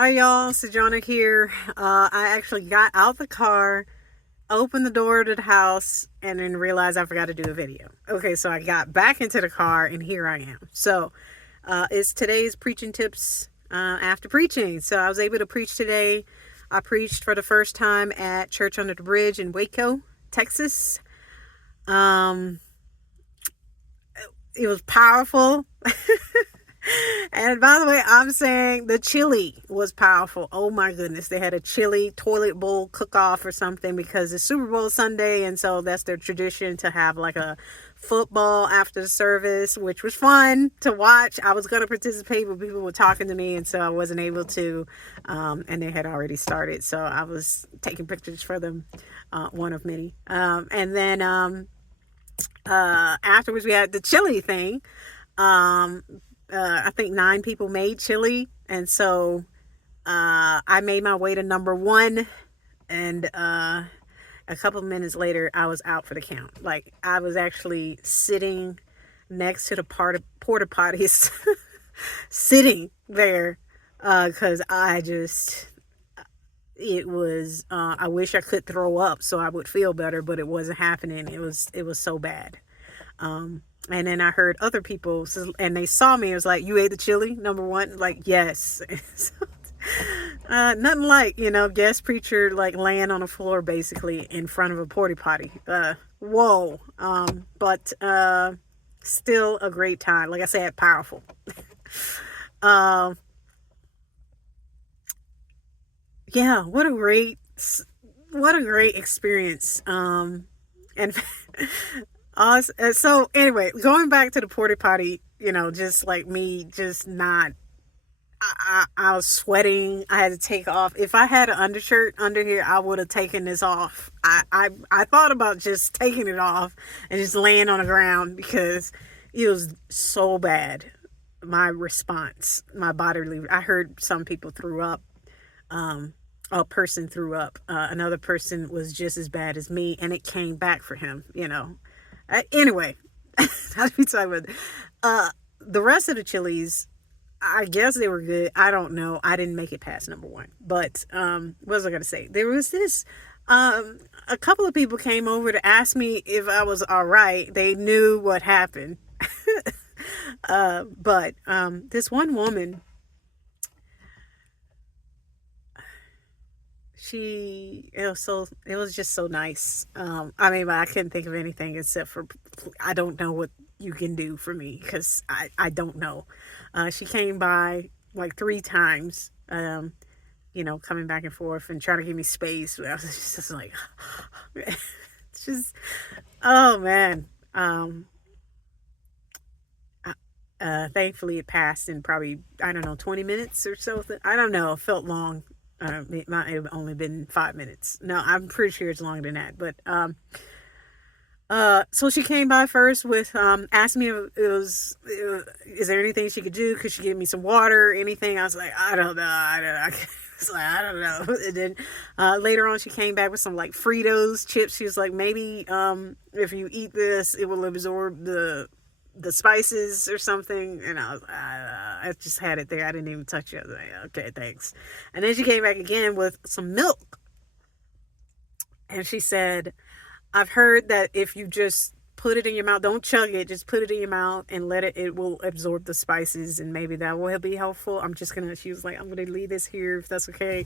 Hi y'all, Sejana here. I actually got out the car, opened the door to the house, and then realized I forgot to do a video. Okay, so I got back into the car and here I am. So it's today's preaching tips after preaching. So I was able to preach today. I preached for the first time at Church Under the Bridge in Waco, Texas. It was powerful. And by the way, I'm saying the chili was powerful. Oh my goodness. They had a chili toilet bowl cook-off or something because it's Superbowl Sunday. And so that's their tradition to have like a football after the service, which was fun to watch. I was going to participate, but people were talking to me. And so I wasn't able to. And they had already started. So I was taking pictures for them. One of many. And then afterwards we had the chili thing. I think 9 people made chili, and so I made my way to number 1, and a couple of minutes later I was out for the count. Like, I was actually sitting next to the porta potties sitting there because I wish I could throw up so I would feel better, but it wasn't happening. It was so bad. And then I heard other people, and they saw me. It was like, you ate the chili, number 1? Like, yes. Nothing like, guest preacher, like, laying on the floor, basically, in front of a porta potty. Whoa. But still a great time. Like I said, powerful. Yeah, what a great experience. And so anyway, going back to the porta potty, just like me, just not, I was sweating. I had to take off. If I had an undershirt under here, I would have taken this off. I thought about just taking it off and just laying on the ground because it was so bad. My response, my bodily, I heard some people threw up. A person threw up. Another person was just as bad as me, and it came back for him, Anyway, not to be talking about the rest of the chilies. I guess they were good. I don't know. I didn't make it past number 1. But what was I going to say? There was this. A couple of people came over to ask me if I was all right. They knew what happened. But this one woman, it was just so nice. I couldn't think of anything except for, I don't know what you can do for me because I don't know. She came by like 3 times, coming back and forth and trying to give me space. I was just like, it's just, oh man. Thankfully it passed in probably, 20 minutes or so. I don't know. It felt long. It might have only been 5 minutes. No, I'm pretty sure it's longer than that. But so she came by first with asked me if is there anything she could do? Could she give me some water or anything? I was like, I don't know. I don't know. And then later on, she came back with some like Fritos chips. She was like, maybe if you eat this, it will absorb the spices or something. And I just had it there. I didn't even touch it. I was like, okay, thanks. And then she came back again with some milk. And she said, I've heard that if you just put it in your mouth, don't chug it, just put it in your mouth and it will absorb the spices and maybe that will be helpful. She was like, I'm going to leave this here if that's okay.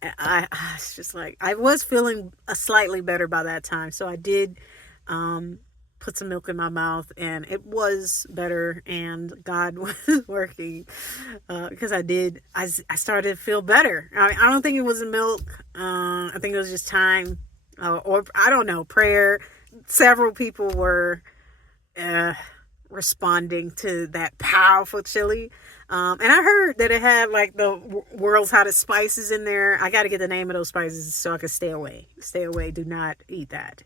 And I was just like, I was feeling slightly better by that time. So I did, put some milk in my mouth and it was better and God was working because I started to feel better. I don't think it was the milk. I think it was just time or I don't know, prayer. Several people were responding to that powerful chili. And I heard that it had like the world's hottest spices in there. I got to get the name of those spices so I can stay away. Do not eat that.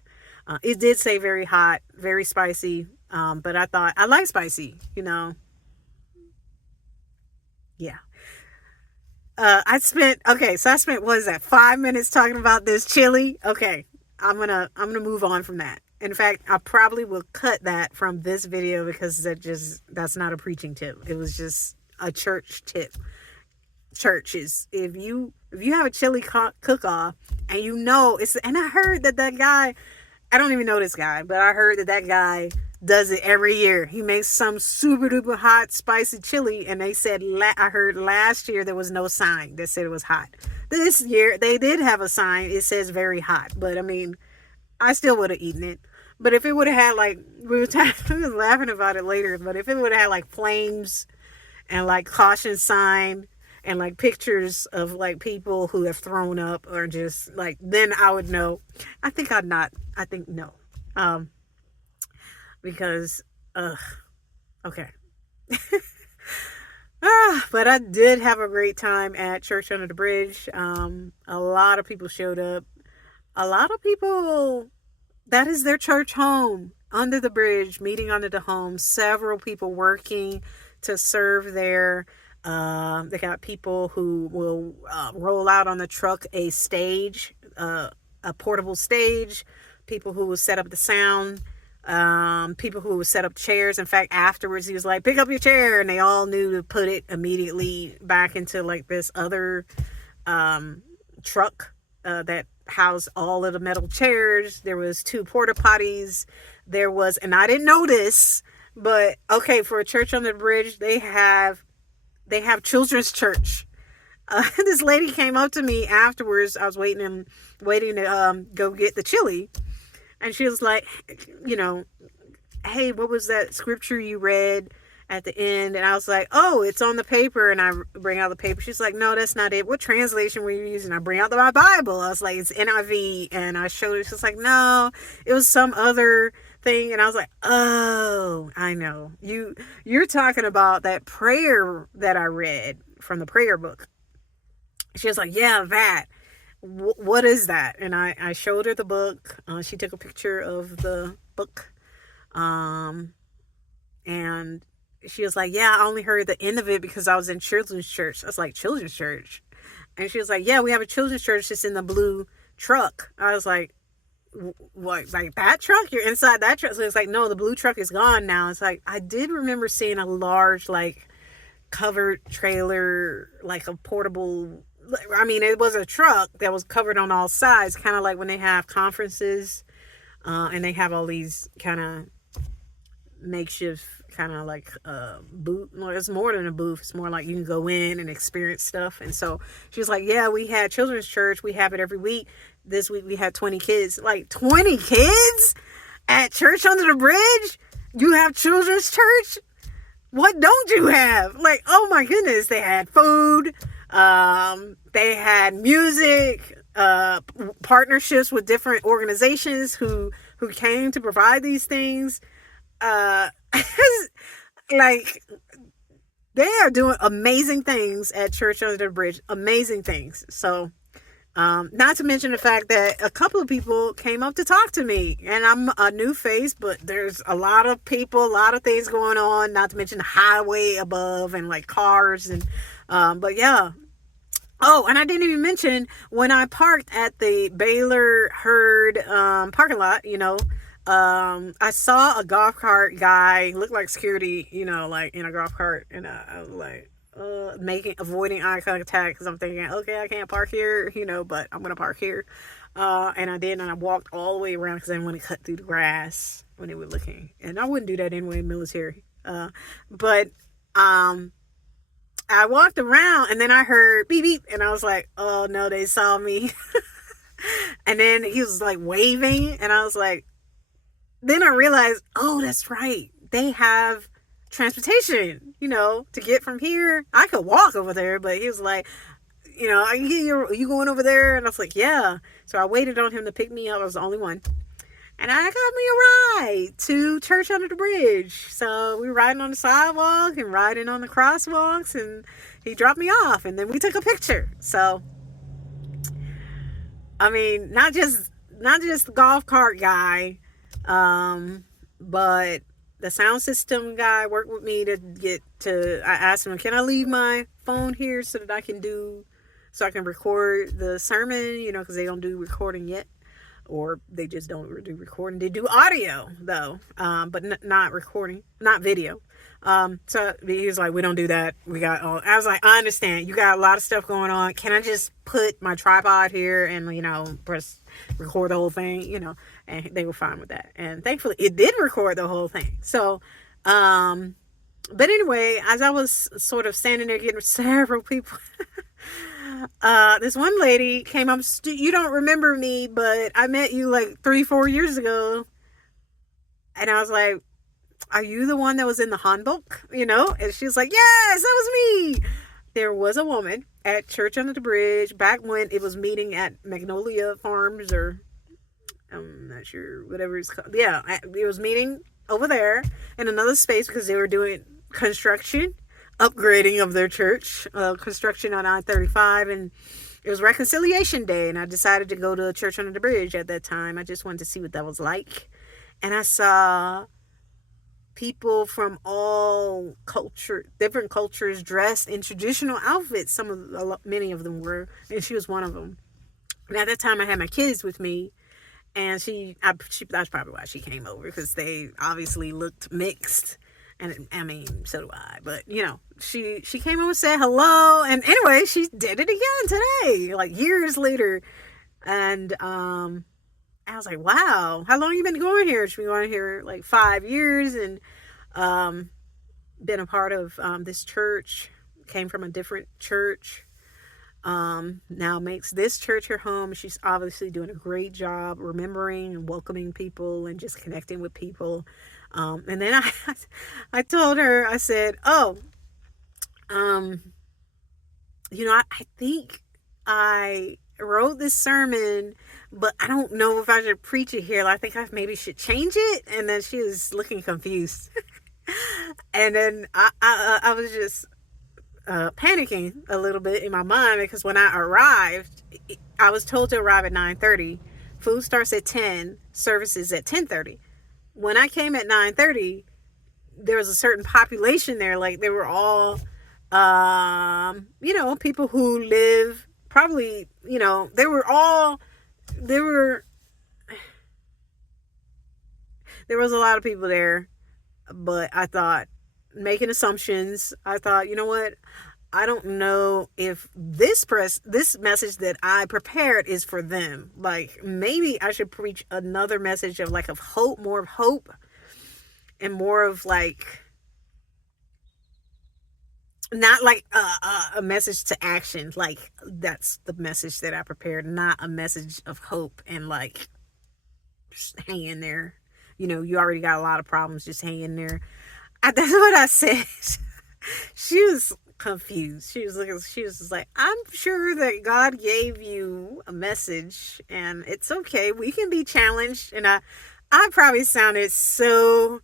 It did say very hot, very spicy, but I thought, I like spicy, Yeah. I spent, what is that, 5 minutes talking about this chili? Okay, I'm gonna move on from that. In fact, I probably will cut that from this video because that's not a preaching tip. It was just a church tip. churches. If you have a chili cook-off, and you know it's, and I heard that guy, I don't even know this guy, but I heard that guy does it every year. He makes some super duper hot spicy chili, and they said I heard last year there was no sign that said it was hot. This year they did have a sign. It says very hot, but I mean, I still would have eaten it. But if it would have had like, we was laughing about it later, but if it would have had like flames and like caution sign and like pictures of like people who have thrown up, or just like, then I would know. I think I'd not. I think no. Because okay. But I did have a great time at Church Under the Bridge. A lot of people showed up. A lot of people, that is their church home, under the bridge, meeting under the home. Several people working to serve there. They got people who will roll out on the truck a stage, a portable stage. People who will set up the sound. People who would set up chairs. In fact, afterwards he was like, pick up your chair, and they all knew to put it immediately back into like this other truck that housed all of the metal chairs. There was 2 porta potties. There was, and I didn't know this, but okay, for a church on the bridge, they have children's church. This lady came up to me afterwards. I was waiting to go get the chili. And she was like, you know, hey, what was that scripture you read at the end? And I was like, oh, it's on the paper. And I bring out the paper. She's like, no, that's not it. What translation were you using? I bring out my Bible. I was like, it's NIV. And I showed her. She's like, no, it was some other thing. And I was like, oh, I know. You're talking about that prayer that I read from the prayer book. She was like, yeah, that. What is that? And I showed her the book. She took a picture of the book. And she was like, yeah, I only heard the end of it because I was in children's church. I was like, children's church? And she was like, yeah, we have a children's church just in the blue truck. I was like, what, like that truck? You're inside that truck? So it's like, no, the blue truck is gone now. It's like, I did remember seeing a large, like, covered trailer, like a portable, I mean, it was a truck that was covered on all sides, kind of like when they have conferences, and they have all these kind of makeshift, kind of like booth. No, it's more than a booth. It's more like you can go in and experience stuff. And so she was like, yeah, we had children's church. We have it every week. This week we had 20 kids. Like, 20 kids at Church Under the Bridge? You have children's church? What don't you have? Like, oh my goodness. They had food. They had music, partnerships with different organizations who came to provide these things. Like, they are doing amazing things at Church Under the Bridge. Amazing things. So, not to mention the fact that a couple of people came up to talk to me, and I'm a new face, but there's a lot of people, a lot of things going on, not to mention the highway above and like cars and, but yeah. Oh, and I didn't even mention when I parked at the Baylor Herd parking lot, you know, I saw a golf cart guy, looked like security, you know, like in a golf cart, and I was like, avoiding eye contact, because I'm thinking, okay, I can't park here, you know, but I'm gonna park here. And I did, and I walked all the way around because I didn't want to cut through the grass when they were looking, and I wouldn't do that anyway, military. But I walked around, and then I heard beep beep, and I was like, oh no, they saw me. And then he was like waving, and I was like, then I realized, oh, that's right, they have transportation, you know, to get from here. I could walk over there, but he was like, you know, are you going over there? And I was like, yeah. So I waited on him to pick me up. I was the only one, and I got me a ride to Church Under the Bridge. So we were riding on the sidewalk and riding on the crosswalks, and he dropped me off, and then we took a picture. So, I mean, not just the golf cart guy, but the sound system guy worked with me I asked him, can I leave my phone here so that I can record the sermon, you know, because they don't do recording yet, or they just don't do recording. They do audio though, but not recording, not video. So he was like, we don't do that. I was like, I understand. You got a lot of stuff going on. Can I just put my tripod here and, press record the whole thing, and they were fine with that. And thankfully it did record the whole thing. So, but anyway, as I was sort of standing there getting several people, this one lady came up, you don't remember me, but I met you like 3-4 years ago. And I was like, are you the one that was in the handbook? And she was like, yes, that was me. There was a woman at Church Under the Bridge back when it was meeting at Magnolia Farms, or I'm not sure, whatever it's called. Yeah, it was meeting over there in another space because they were doing construction, upgrading of their church, construction on I-35, and it was Reconciliation Day, and I decided to go to Church Under the Bridge at that time. I just wanted to see what that was like. And I saw people from all different cultures dressed in traditional outfits. Many of them were, and she was one of them. And at that time I had my kids with me, and that's probably why she came over, because they obviously looked mixed. And I mean, so do I, but she came over and said hello. And anyway, she did it again today, like years later. And, I was like, wow, how long have you been going here? She's been going here like 5 years, and been a part of this church, came from a different church, now makes this church her home. She's obviously doing a great job remembering and welcoming people and just connecting with people. And then I told her, I said, I think I wrote this sermon, but I don't know if I should preach it here. I think I maybe should change it. And then she was looking confused. And then I was just panicking a little bit in my mind, because when I arrived, I was told to arrive at 9:30. Food starts at 10, services at 10:30. When I came at 9:30, there was a certain population there. Like, they were all, people who live probably, there was a lot of people there. But I thought, making assumptions, I thought, you know what? I don't know if this message that I prepared is for them. Like, maybe I should preach another message of hope, more of hope, and more of not like a message to action. Like, that's the message that I prepared, not a message of hope and just hang in there. You already got a lot of problems, just hang in there. That's what I said. She was confused. She was just like, I'm sure that God gave you a message, and it's okay. We can be challenged. And I probably sounded so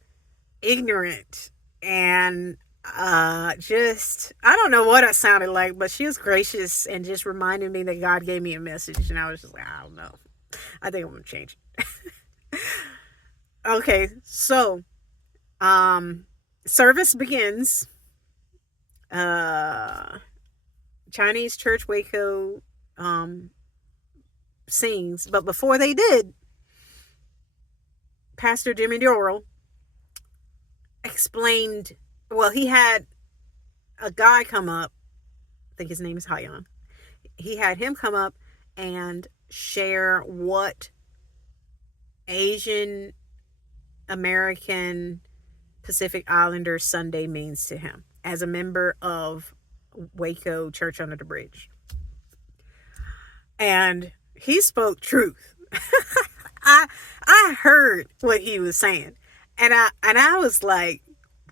ignorant, and I don't know what I sounded like, but she was gracious and just reminded me that God gave me a message. And I was just like, I don't know. I think I'm going to change it. Okay, so service begins. Chinese Church Waco sings, but before they did, Pastor Jimmy Doral explained. Well, he had a guy come up. I think his name is Hyan. He had him come up and share what Asian American Pacific Islander Sunday means to him as a member of Waco Church Under the Bridge. And he spoke truth. I heard what he was saying. And I was like,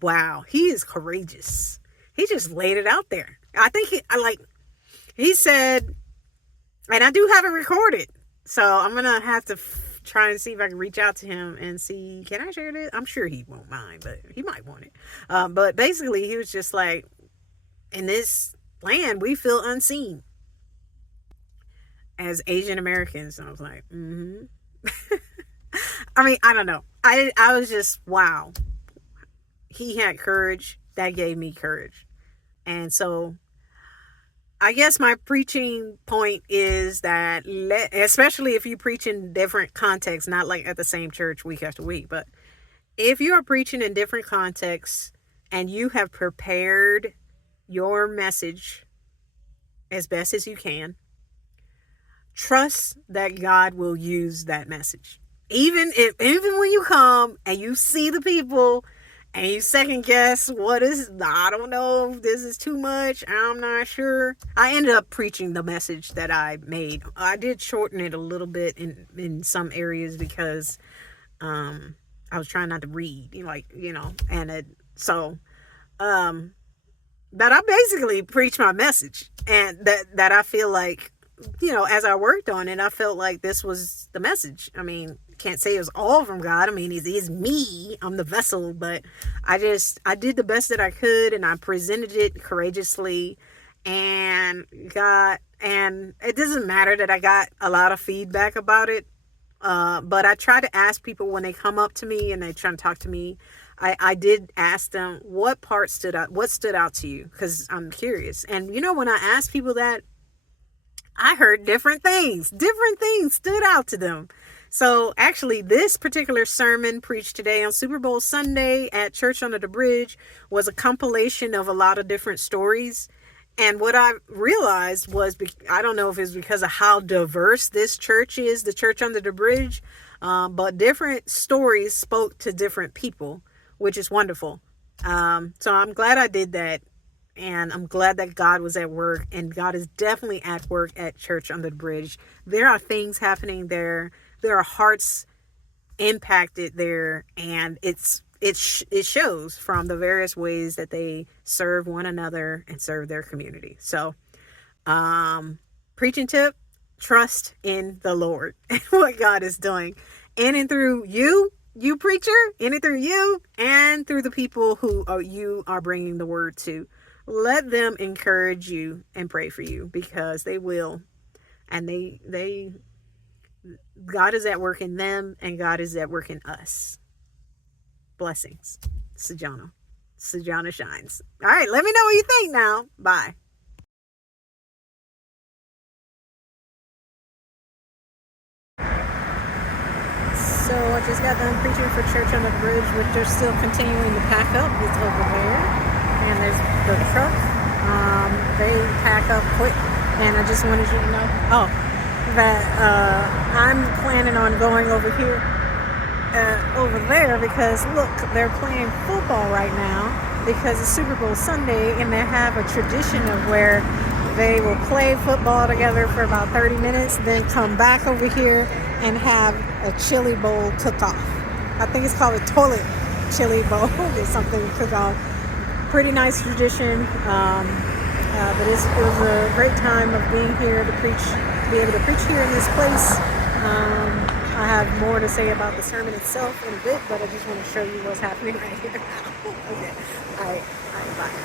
wow, he is courageous. He just laid it out there. I think he said, and I do have it recorded, so I'm going to have to try and see if I can reach out to him and see, can I share this? I'm sure he won't mind, but he might want it. But basically, he was just like, in this land, we feel unseen as Asian Americans. And I was like, I mean, I don't know. I was just, wow. He had courage. That gave me courage. And so I guess my preaching point is that, especially if you preach in different contexts, not like at the same church week after week, but if you are preaching in different contexts, and you have prepared your message as best as you can, trust that God will use that message. Even when you come and you see the people and you second guess I don't know if this is too much, I'm not sure. I ended up preaching the message that I made. I did shorten it a little bit in some areas because I was trying not to read, but I basically preached my message, and that I feel like, as I worked on it, I felt like this was the message. I mean, can't say it was all from God. I mean, it's me. I'm the vessel, but I did the best that I could, and I presented it courageously, and it doesn't matter that I got a lot of feedback about it. But I try to ask people when they come up to me and they try to talk to me, I did ask them what stood out to you, because I'm curious. And when I asked people that, I heard different things stood out to them. So actually, this particular sermon preached today on Superbowl Sunday at Church Under the Bridge was a compilation of a lot of different stories. And what I realized was, I don't know if it's because of how diverse this church is, the Church Under the Bridge, but different stories spoke to different people, which is wonderful. So I'm glad I did that. And I'm glad that God was at work, and God is definitely at work at Church Under the Bridge. There are things happening there. There are hearts impacted there, and it shows from the various ways that they serve one another and serve their community. So, preaching tip: trust in the Lord and what God is doing, in and through you preacher, in and through you, and through the people who you are bringing the word to. Let them encourage you and pray for you, because they will. And God is at work in them, and God is at work in us. Blessings. Sejana shines. All right, let me know what you think now. Bye. So I just got done preaching for Church on the Bridge, which they're still continuing to pack up. It's over there. And there's the truck. They pack up quick. And I just wanted you to know that I'm planning on going over here, over there, because look, they're playing football right now because it's Superbowl Sunday, and they have a tradition of where they will play football together for about 30 minutes, then come back over here and have a chili bowl cook-off. I think it's called a toilet chili bowl or something cook-off. Pretty nice tradition, but it was a great time of being here to be able to preach here in this place. I have more to say about the sermon itself in a bit, but I just want to show you what's happening right here now. Okay, all right, bye.